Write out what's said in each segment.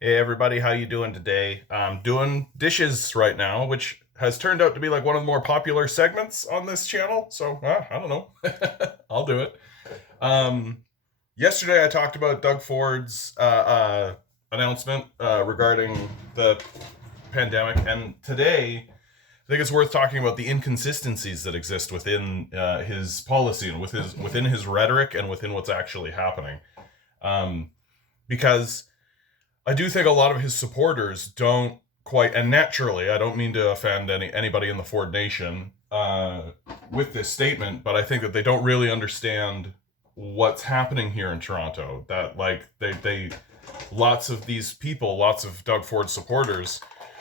Hey everybody, how you doing today? I'm doing dishes right now, which has turned out to be like one of the more popular segments on this channel. So I don't know, I'll do it. Um, Yesterday I talked about Doug Ford's announcement regarding the pandemic, and today I think it's worth talking about the inconsistencies that exist within his policy and within his rhetoric and within what's actually happening. Um, because I do think a lot of his supporters don't quite, and naturally, I don't mean to offend anybody in the Ford Nation with this statement, but I think that they don't really understand what's happening here in Toronto. That like they lots of these people, lots of Doug Ford supporters,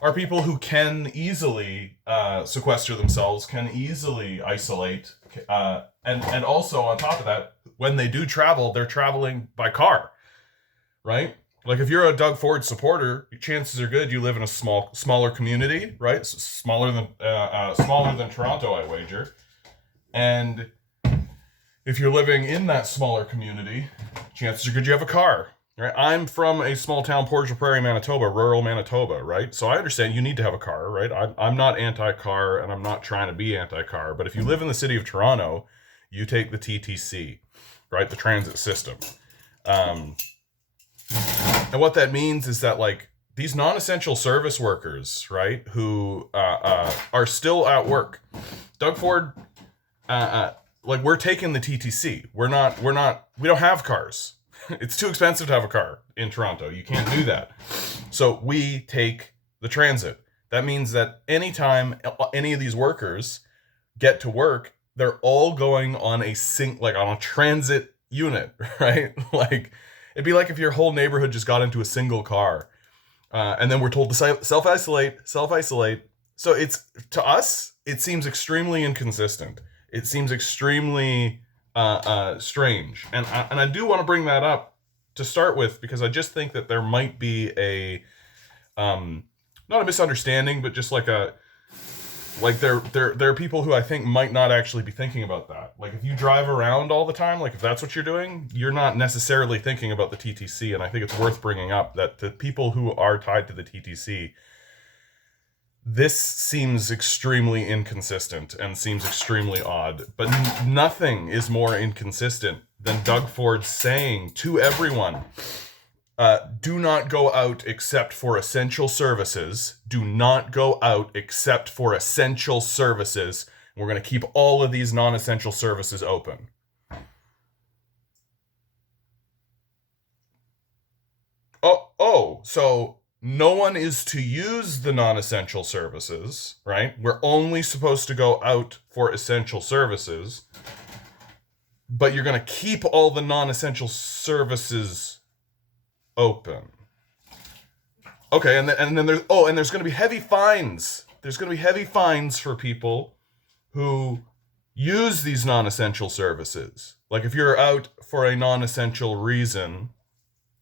are people who can easily sequester themselves, can easily isolate, and also on top of that, when they do travel, they're traveling by car, right? Like if you're a Doug Ford supporter, chances are good you live in a smaller community, right? Smaller than Toronto, I wager. And if you're living in that smaller community, chances are good you have a car, right? I'm from a small town, Portage la Prairie, Manitoba, rural Manitoba, right? So I understand you need to have a car, right? I'm not anti-car, and I'm not trying to be anti-car. But if you live in the city of Toronto, you take the TTC, right? The transit system. Um, and what that means is that like these non-essential service workers, right, who are still at work, Doug Ford, like we're taking the TTC. We don't have cars. It's too expensive to have a car in Toronto. You can't do that. So we take the transit. That means that anytime any of these workers get to work, they're all going on on a transit unit, right? Like it'd be like if your whole neighborhood just got into a single car, and then we're told to self isolate. So it's to us, it seems extremely inconsistent. It seems extremely strange, and I do want to bring that up to start with because I just think that there might be a not a misunderstanding, but just like a like there are people who I think might not actually be thinking about that. Like if you drive around all the time, like if that's what you're doing, you're not necessarily thinking about the TTC. And I think it's worth bringing up that the people who are tied to the TTC, this seems extremely inconsistent and seems extremely odd. But nothing is more inconsistent than Doug Ford saying to everyone, do not go out except for essential services. Do not go out except for essential services. We're going to keep all of these non-essential services open. So no one is to use the non-essential services, right? We're only supposed to go out for essential services, but you're going to keep all the non-essential services open. Okay, and then there's going to be heavy fines. There's going to be heavy fines for people who use these non-essential services. Like if you're out for a non-essential reason,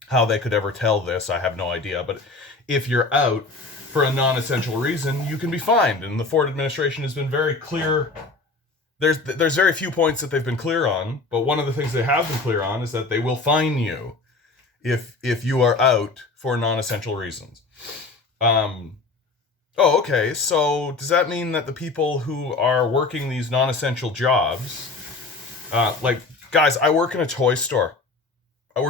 how they could ever tell this, I have no idea. But if you're out for a non-essential reason, you can be fined. And the Ford administration has been very clear. There's very few points that they've been clear on, but one of the things they have been clear on is that they will fine you if you are out for non-essential reasons. Okay. So does that mean that the people who are working these non-essential jobs, like guys, I work in a toy store. I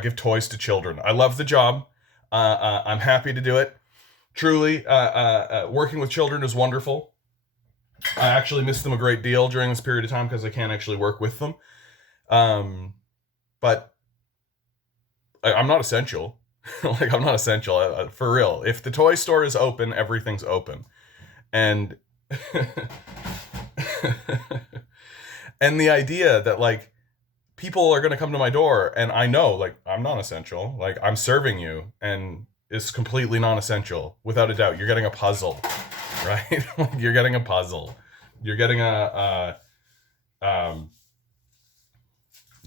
give toys to children. I love the job. I'm happy to do it. Truly, working with children is wonderful. I actually miss them a great deal during this period of time because I can't actually work with them. But I'm not essential. Like I'm not essential for real. If the toy store is open, everything's open, and and the idea that like people are going to come to my door and I know like I'm non-essential, like I'm serving you and it's completely non-essential without a doubt. You're getting a puzzle, right? You're getting a puzzle. You're getting um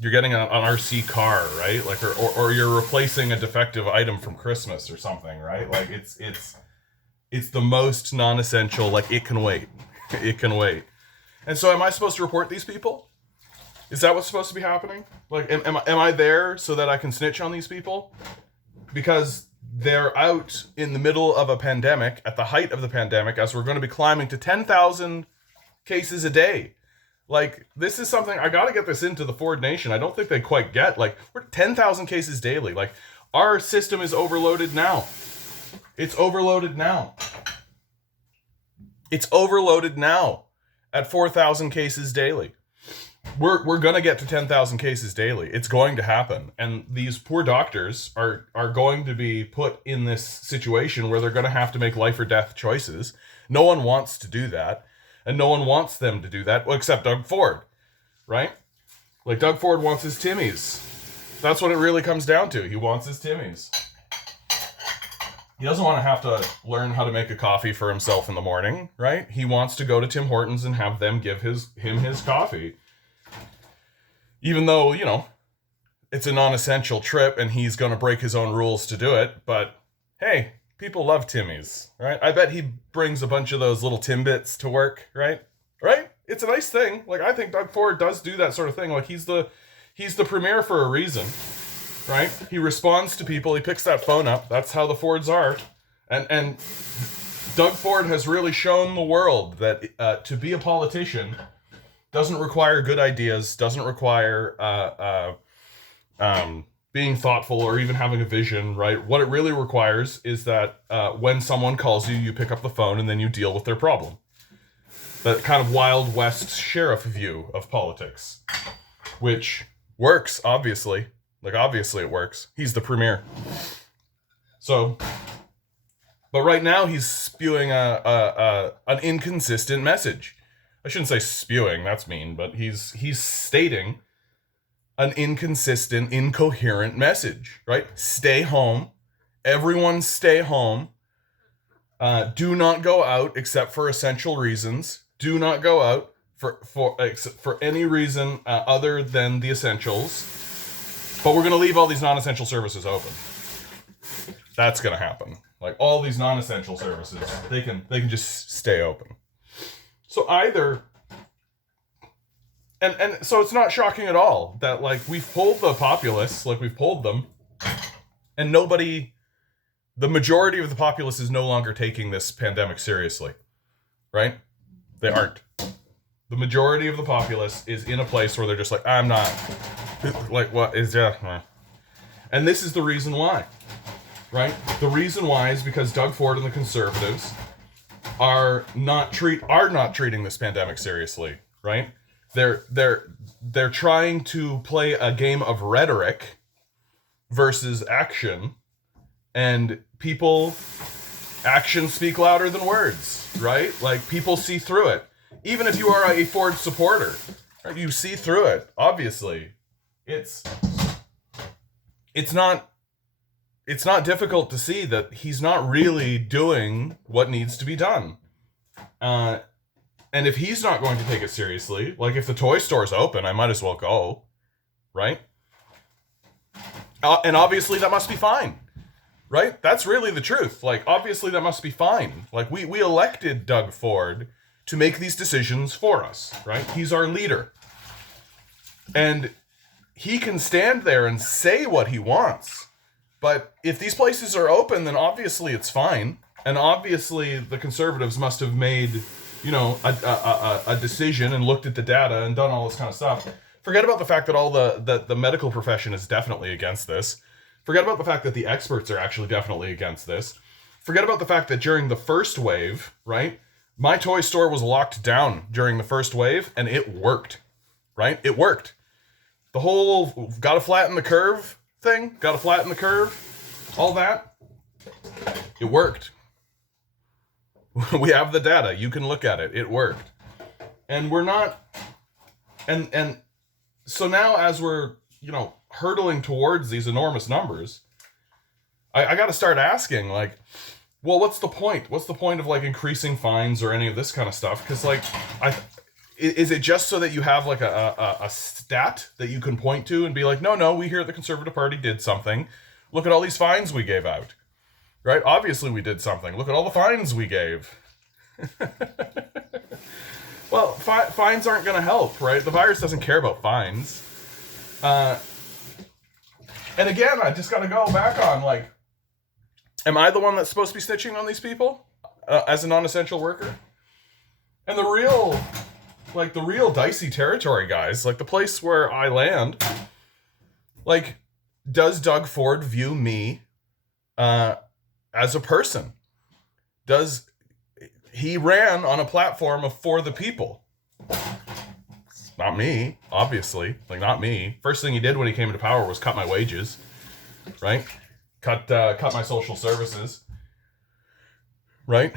you're getting an RC car, right? Like or you're replacing a defective item from Christmas or something, right? Like it's the most non-essential. Like it can wait. It can wait. And so am I supposed to report these people? Is that what's supposed to be happening? Like am I there so that I can snitch on these people? because they're out in the middle of a pandemic, at the height of the pandemic, as we're going to be climbing to 10,000 cases a day. Like, this is something, I got to get this into the Ford Nation. I don't think they quite get, like, we're 10,000 cases daily. Like, our system is overloaded now. It's overloaded now. It's overloaded now at 4,000 cases daily. We're going to get to 10,000 cases daily. It's going to happen. And these poor doctors are going to be put in this situation where they're going to have to make life or death choices. No one wants to do that. And no one wants them to do that, well, except Doug Ford, right? Like, Doug Ford wants his Timmies. That's what it really comes down to. He wants his Timmies. He doesn't want to have to learn how to make a coffee for himself in the morning, right? He wants to go to Tim Hortons and have them give him his coffee. Even though, you know, it's a non-essential trip and he's going to break his own rules to do it. But, hey, people love Timmies, right? I bet he brings a bunch of those little Timbits to work, right? Right? It's a nice thing. Like, I think Doug Ford does do that sort of thing. Like, he's the premier for a reason, right? He responds to people. He picks that phone up. That's how the Fords are. And Doug Ford has really shown the world that to be a politician doesn't require good ideas, doesn't require being thoughtful or even having a vision, right? What it really requires is that when someone calls you, you pick up the phone and then you deal with their problem. That kind of Wild West sheriff view of politics, which works, obviously. Like, obviously it works. He's the premier. So, but right now he's spewing an inconsistent message. I shouldn't say spewing, that's mean, but he's stating an inconsistent, incoherent message, right? Stay home. Everyone stay home. Do not go out except for essential reasons. Do not go out for any reason other than the essentials. But we're going to leave all these non-essential services open. That's going to happen. Like, all these non-essential services, they can just stay open. So either, and so it's not shocking at all that, like, we've polled the populace, like, we've polled them, and the majority of the populace is no longer taking this pandemic seriously, right? They aren't. The majority of the populace is in a place where they're just like, I'm not, like, what is that? And this is the reason why, right? The reason why is because Doug Ford and the Conservatives are not treating this pandemic seriously, right? They're trying to play a game of rhetoric versus action, and actions speak louder than words, right? Like, people see through it. Even if you are a Ford supporter, right, you see through it. Obviously, it's not difficult to see that he's not really doing what needs to be done. And if he's not going to take it seriously, like, if the toy store's open, I might as well go, right? And obviously that must be fine, right? That's really the truth. Like, obviously that must be fine. Like, we elected Doug Ford to make these decisions for us, right? He's our leader. And he can stand there and say what he wants. But if these places are open, then obviously it's fine. And obviously the Conservatives must have made, you know, a decision and looked at the data and done all this kind of stuff. Forget about the fact that all the medical profession is definitely against this. Forget about the fact that the experts are actually definitely against this. Forget about the fact that during the first wave, right, my toy store was locked down during the first wave, and it worked, right? It worked. The whole gotta flatten the curve thing, all that, it worked. We have the data. You can look at it. It worked. And we're not, and so now as we're, you know, hurtling towards these enormous numbers, I got to start asking, like, well, what's the point? What's the point of, like, increasing fines or any of this kind of stuff? Because, like, is it just so that you have, like, a stat that you can point to and be like, no, we here at the Conservative Party did something. Look at all these fines we gave out. Right? Obviously we did something. Look at all the fines we gave. Well, fines aren't going to help, right? The virus doesn't care about fines. And again, I just got to go back on, like, am I the one that's supposed to be snitching on these people as a non-essential worker? And the real dicey territory, guys, like the place where I land, like, does Doug Ford view me as a person? Does he ran on a platform of for the people? Not me, obviously. Like, not me. First thing he did when he came into power was cut my wages, right? Cut my social services, right?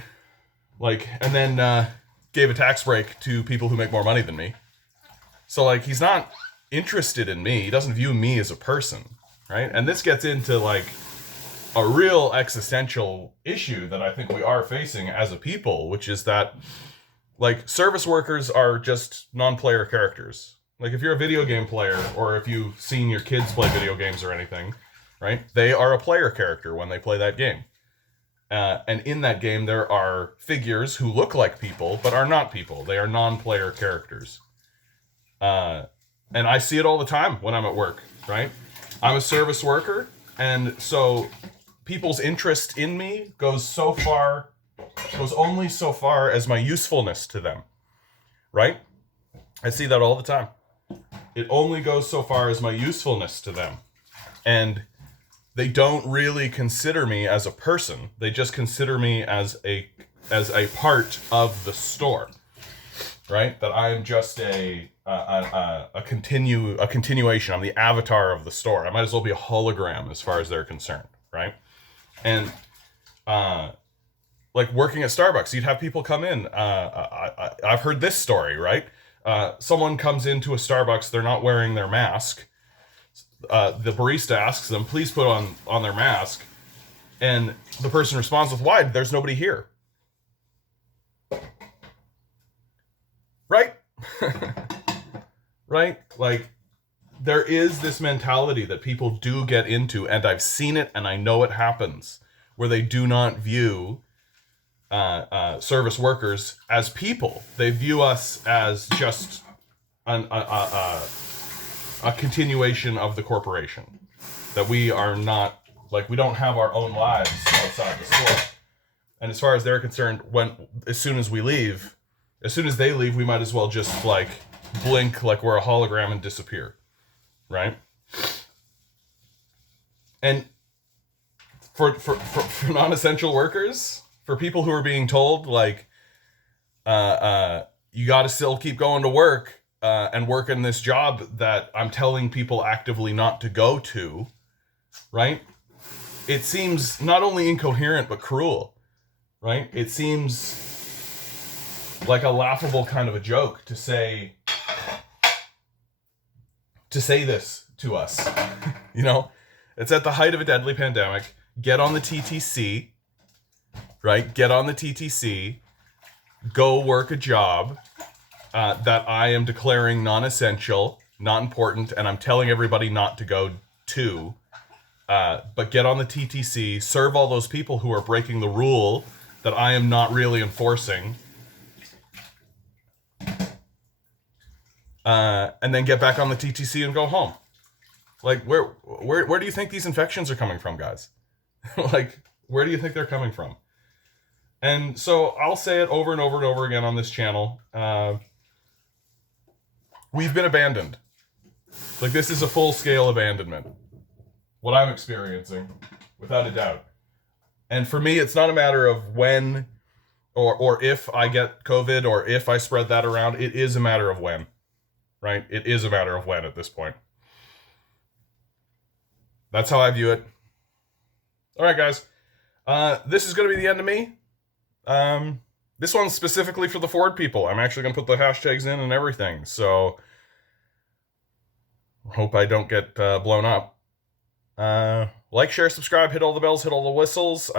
Like, and then gave a tax break to people who make more money than me. So, like, he's not interested in me. He doesn't view me as a person, right? And this gets into, like, a real existential issue that I think we are facing as a people, which is that, like, service workers are just non-player characters. Like, if you're a video game player, or if you've seen your kids play video games or anything, right? They are a player character when they play that game. And in that game, there are figures who look like people, but are not people. They are non-player characters. And I see it all the time when I'm at work, right? I'm a service worker, and so people's interest in me goes only so far as my usefulness to them, right? I see that all the time. It only goes so far as my usefulness to them. And they don't really consider me as a person. They just consider me as a part of the store, right? That I am just a continuation. I'm the avatar of the store. I might as well be a hologram as far as they're concerned, right? And like working at Starbucks, you'd have people come in. I've heard this story, right? Someone comes into a Starbucks, they're not wearing their mask. The barista asks them, please put on their mask. And the person responds with, why? There's nobody here. Right? Right? Like, there is this mentality that people do get into, and I've seen it and I know it happens, where they do not view service workers as people. They view us as just a continuation of the corporation. That we are not, like, we don't have our own lives outside the store. And as far as they're concerned, as soon as they leave, we might as well just, like, blink like we're a hologram and disappear. Right? And for non-essential workers, for people who are being told, like, you got to still keep going to work and work in this job that I'm telling people actively not to go to, right? It seems not only incoherent, but cruel, right? It seems like a laughable kind of a joke to say this to us. You know, it's at the height of a deadly pandemic. Get on the TTC, right? Get on the TTC, go work a job that I am declaring non-essential, not important, and I'm telling everybody not to go to. But get on the TTC, serve all those people who are breaking the rule that I am not really enforcing, and then get back on the TTC and go home. Like, where do you think these infections are coming from, guys? Like, where do you think they're coming from? And so I'll say it over and over and over again on this channel. We've been abandoned. Like, this is a full-scale abandonment. What I'm experiencing, without a doubt. And for me, it's not a matter of when or if I get COVID or if I spread that around. It is a matter of when. Right? It is a matter of when at this point. That's how I view it. All right, guys. This is going to be the end of me. This one's specifically for the Ford people. I'm actually going to put the hashtags in and everything. So, hope I don't get blown up. Like, share, subscribe, hit all the bells, hit all the whistles.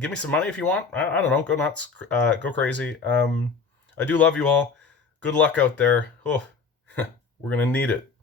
Give me some money if you want. I don't know. Go nuts. Go crazy. I do love you all. Good luck out there. Oh, we're going to need it.